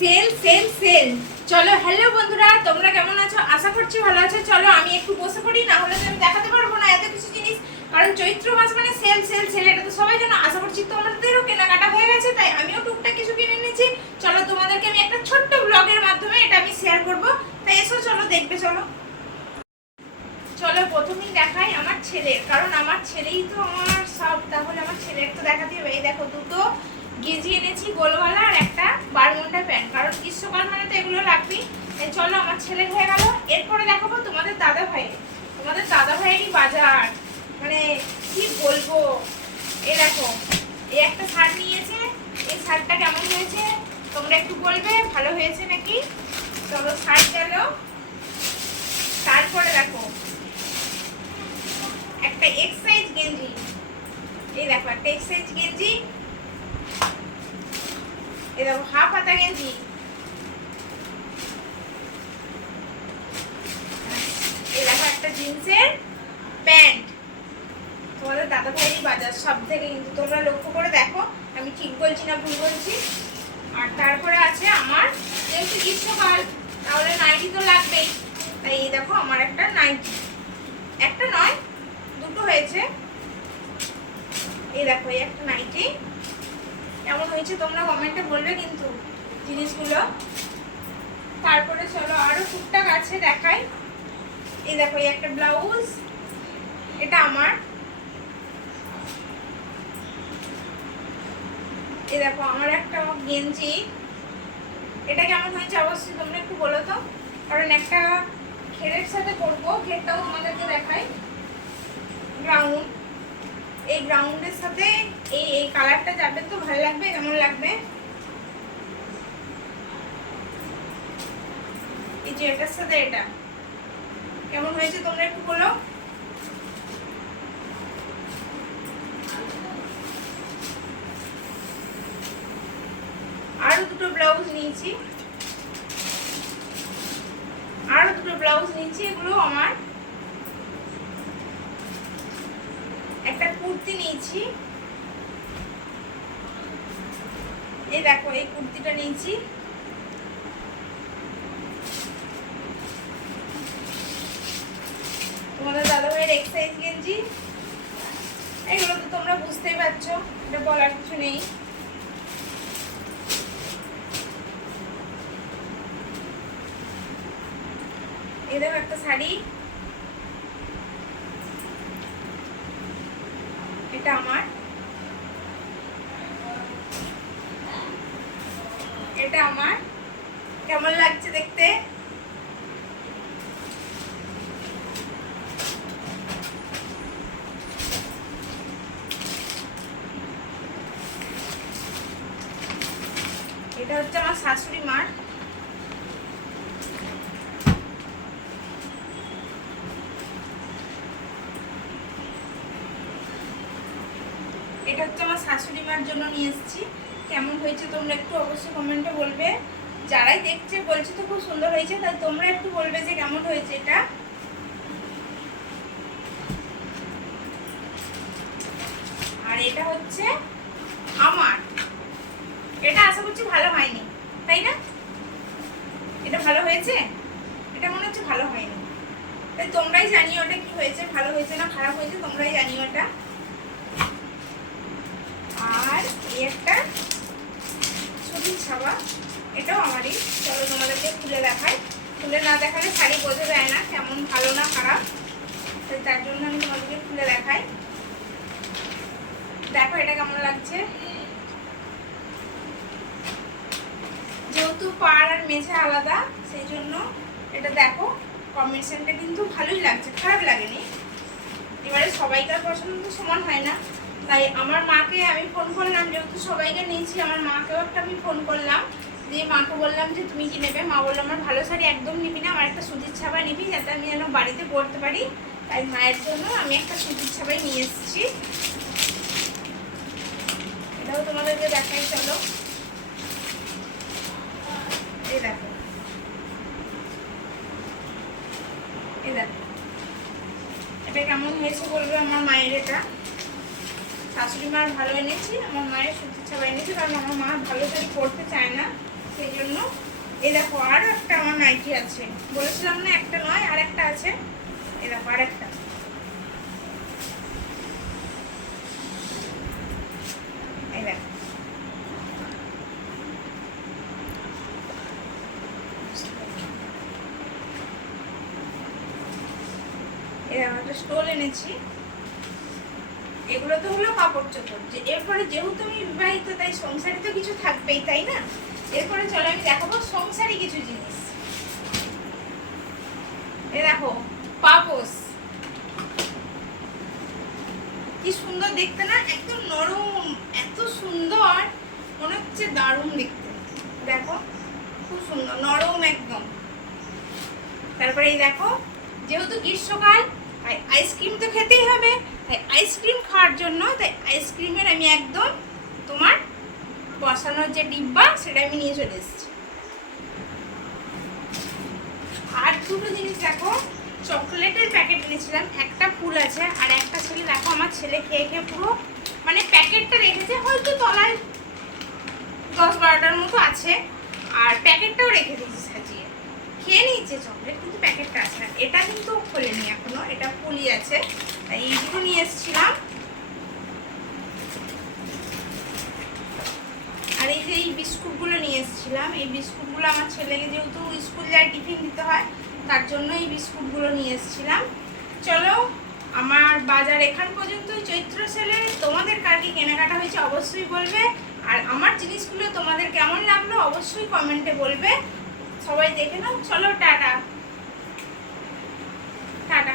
Sale sale sale. চলো hello বন্ধুরা, তোমরা কেমন আছো? আশা করছি ভালো আছো। চলো, আমি একটু বসে পড়ি, না হলে আমি দেখাতে পারব না এত কিছু জিনিস। কারণ চৈত্র মাস মানে সেল সেল সেল, এটা তো সবাই জানো। আশা করছি তোমাদেরও কেনাকাটা হয়ে গেছে, তাই আমিও টুকটাক কিছু কিনে নিয়েছি চলো, তোমাদেরকে আমি একটা ছোট্ট ব্লগের মাধ্যমে এটা আমি শেয়ার করব। তাই এসো, চলো, দেখবে, চলো। চলো, প্রথমেই দেখাই আমার ছেলে কারণ আমার ছেলেই তো আমার সব। তাহলে আমার ছেলের তো দেখাতে হবে। এই দেখো, দুটো গেঞ্জি এনেছি গোলওয়ালা আর একটা বারমুন্ডা প্যান্ট। কারণ গ্রীষ্মকাল মানে তো এগুলো লাগবেই। চলো, আমার ছেলের হয়ে গেল। এরপরে দেখাবো তোমাদের দাদা ভাইয়ের তোমাদের দাদা ভাইয়েরই বাজার। মানে কি বলব? দেখো, এই একটা শার্ট নিয়েছে। এই শার্টটা কেমন হয়েছে? তোমরা একটু বলবে, ভালো হয়েছে নাকি? চলো, শার্ট গেল। তারপরে দেখো, একটা এক্সাইজ গেঞ্জি। এই দেখো, একটা এক্সাইজ গেঞ্জি। দেখো হাফ হাতা গেঞ্জি দেখো একটা জিন্সের প্যান্ট। তোমাদের দাদা ভাইয়েরই বাজার সব থেকে কিন্তু তোমরা লক্ষ্য করে দেখো, আমি ঠিক বলছি না ভুল বলছি? আর তারপরে আছে আমার যেহেতু গ্রীষ্মকাল, তাহলে নাইটি তো লাগবেই। তাই এই দেখো আমার একটা নাইটি একটা নয়, দুটো হয়েছে। এই দেখো, এই একটা নাইটি কেমন হয়েছে তোমরা কমেন্টে বলবে কিন্তু জিনিসগুলো। তারপরে চলো আরও টুকটাক আছে দেখাই। এই দেখো, এই একটা ব্লাউজ এটা আমার। এই দেখো, আমার একটা গেঞ্জি। এটা কেমন হয়েছে অবশ্যই তোমরা একটু বলো তো। কারণ একটা ঘেরের সাথে করব ঘেরটাও তোমাদেরকে দেখাই। গ্রাউন্ড এই গ্রাউন্ডের সাথে এই এই কালারটা যাবে তো, ভালো লাগবে? কেমন লাগবে? এই যে এটার সাথে এটা। কেমন হয়েছে তোমরা একটু বলো? আরও দুটো ব্লাউজ নিয়েছি। আরও দুটো ব্লাউজ নিয়েছি, এগুলো আমার একটা কুর্তি নিয়েছি। এই দেখো, এই কুর্তিটা নিয়েছি। তোমাদের দাদা ভাইয়ের এক্সাইজ গেঞ্জি। এগুলো তো তোমরা বুঝতেই পারছ, এটা বলার কিছু নেই। দেখো একটা শাড়ি। এটা আমার। এটা আমার। কেমন লাগছে দেখতে? এটা হচ্ছে আমার শাশুড়ি মার। এটা হচ্ছে আমার শাশুড়ি মার জন্য নিয়ে এসেছি। কেমন হয়েছে তোমরা একটু অবশ্যই কমেন্টে বলবে। যারাই দেখছে, বলছে তো খুব সুন্দর হয়েছে, তাই তোমরা একটু বলবে যে কেমন হয়েছে এটা। আর এটা হচ্ছে আমার। এটা আশা করছি ভালো হয়নি, তাই না? এটা ভালো হয়েছে? এটা মনে হচ্ছে ভালো হয়নি। তাই তোমরাই জানিও ওটা কি হয়েছে, ভালো হয়েছে না খারাপ হয়েছে, তোমরাই জানিও এটা আর এই একটা ছবির ছাপা। এটাও আমারই। চলো তোমাদেরকে খুলে দেখাই। খুলে না দেখালে শাড়ি বোঝা যায় না কেমন ভালো না খারাপ। তো তার জন্য আমি তোমাদেরকে খুলে দেখাই। দেখো এটা কেমন লাগছে। যেহেতু পাড় আর মেঝে আলাদা, সেই জন্য এটা দেখো কম্বিনেশনটা কিন্তু ভালোই লাগছে। খারাপ লাগেনি। এবারে সবাইকার পছন্দ সমান হয় না। তাই আমার মাকে আমি ফোন করলাম, যেহেতু সবাইকে নিয়েছি, আমার মাকেও একটা আমি ফোন করলাম। দিয়ে মাকে বললাম যে, তুমি কি নেবে? মা বলল, আমার ভালো শাড়ি একদম নিবি না, আমার একটা সুতির ছাপা নিবি, যাতে আমি যেন বাড়িতে পরতে পারি। তাই মায়ের জন্য আমি একটা সুতির ছাপাই নিয়ে এসেছি। এটাও তোমাদেরকে দেখাই, চলো। এই দেখো। এই দেখো। এটা কেমন হয়েছে বলবে আমার মায়ের এটা? শাশুড়ি মার ভালো এনেছি, আমার মায়ের সুতির ছাপা এনেছি, কারণ আমার মা ভালো শাড়ি পরতে চায় না, সেই জন্য এই দেখো আরও একটা আমার নাইটি আছে। বলেছিলাম না একটা নয়, আর একটা আছে। এই দেখো আর একটা। এই এই একটা স্টোল এনেছি। এগুলো তো হলো কাপড় চোপড়। যে এরপরে যেহেতু আমি বিবাহিত, তাই সংসারে তো কিছু থাকবেই, তাই না? এরপরে চলো, আমি দেখাবো সংসারী কিছু জিনিস। এ দেখো পাপোস কি সুন্দর দেখতে না? একদম নরম, এত সুন্দর, মনে হচ্ছে দারুণ দেখতে। দেখো, খুব সুন্দর, নরম একদম। তারপরে এই দেখো, যেহেতু গ্রীষ্মকাল আইসক্রিম তো খেতেই হবে। তাই আইসক্রিম খাওয়ার জন্য, তাই আইসক্রিমের আমি একদম তোমার বসানোর যে ডিব্বা, সেটা আমি নিয়ে চলে এসেছি। আর দুটো জিনিস দেখো চকলেটের প্যাকেট এনেছিলাম, একটা ফুল আছে আর একটা ছেলে দেখো, আমার ছেলে খেয়ে খেয়ে পুরো মানে প্যাকেটটা রেখেছে, হয়তো তলায় দশ বারোটার মতো আছে, আর প্যাকেটটাও রেখে দিয়েছি সাজিয়ে। খেয়ে নিয়েছে চকলেট কিন্তু প্যাকেটটা আছে না। এটা কিন্তু খোলেনি এখনও, এটা ফুলই আছে। তাই এই নিয়ে এসেছিলাম। আর এই যে এই বিস্কুটগুলো নিয়ে এসেছিলাম, এই বিস্কুটগুলো আমার ছেলেকে যেহেতু স্কুল যায় টিফিন দিতে হয়, তার জন্য এই বিস্কুটগুলো নিয়ে এসেছিলাম। চলো, আমার বাজার এখান পর্যন্তই। চৈত্র সেলে তোমাদের কার কি কেনাকাটা হয়েছে অবশ্যই বলবে। আর আমার জিনিসগুলো তোমাদের কেমন লাগল অবশ্যই কমেন্টে বলবে। সবাই দেখে নাও। চলো টাটা। টাটা।